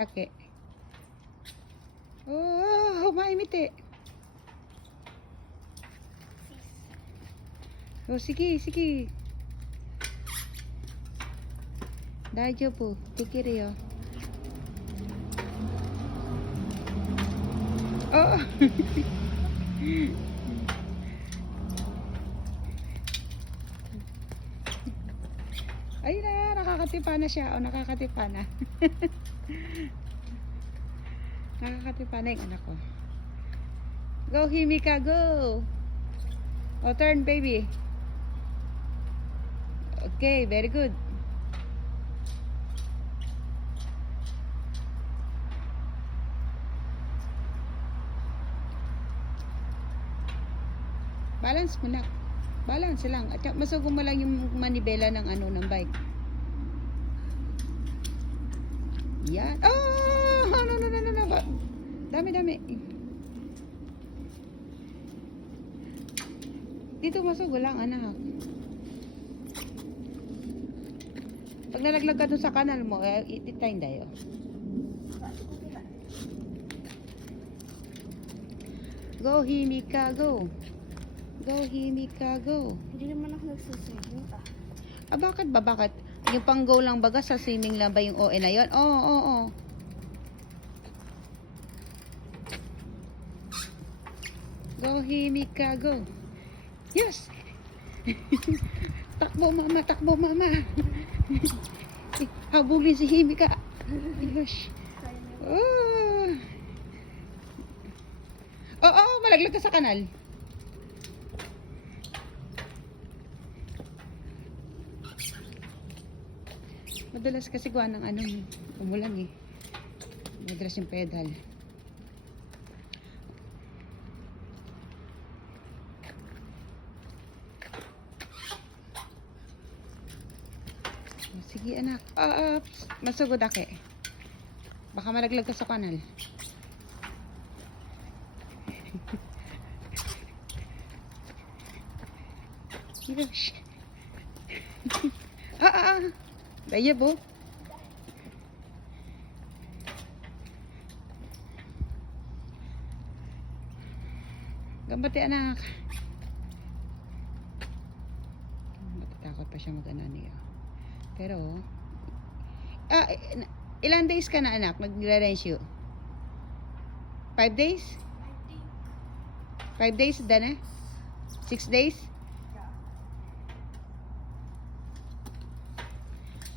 Laki. Oh, maimiti. Oh, sige, sige. Daijoubu. Dekiru yo. Oh. Ay na, nakakatipa na siya. O, nakakatipa na. Nakakatipa na yung anak ko. Go, Himika, go! O, turn, baby. Okay, very good. Balance mo na. Balance lang. At masugong mo lang yung manibela ng ng bike. Yan. Oh! No. Dami. Dito masugo lang, anak. Pag nalaglag ka dun sa kanal mo, ititain dayo. Go, Himika, go. Go, Himika, go. Hindi naman ako nagsuswimming pa. Bakit ba? Bakit? Yung pang-go lang baga sa swimming lang ba yung OE na yun? Oo. Go, Himika, go. Yes! Takbo, mama. Habulin si Himika. Yes. Oo, malaglag ka sa kanal. Madalas kasi gawa ng umulan eh. Madalas yung pedal. Sige anak. Masugod ake. Baka malaglag ka sa kanal. Gosh. Daya po. Gambate anak. Matatakot pa siya mag-anani. Pero ilang days ka na anak nagre-rensyo? 5 days? 5 days dana? 6 days?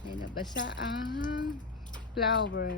May nabasa ang flower.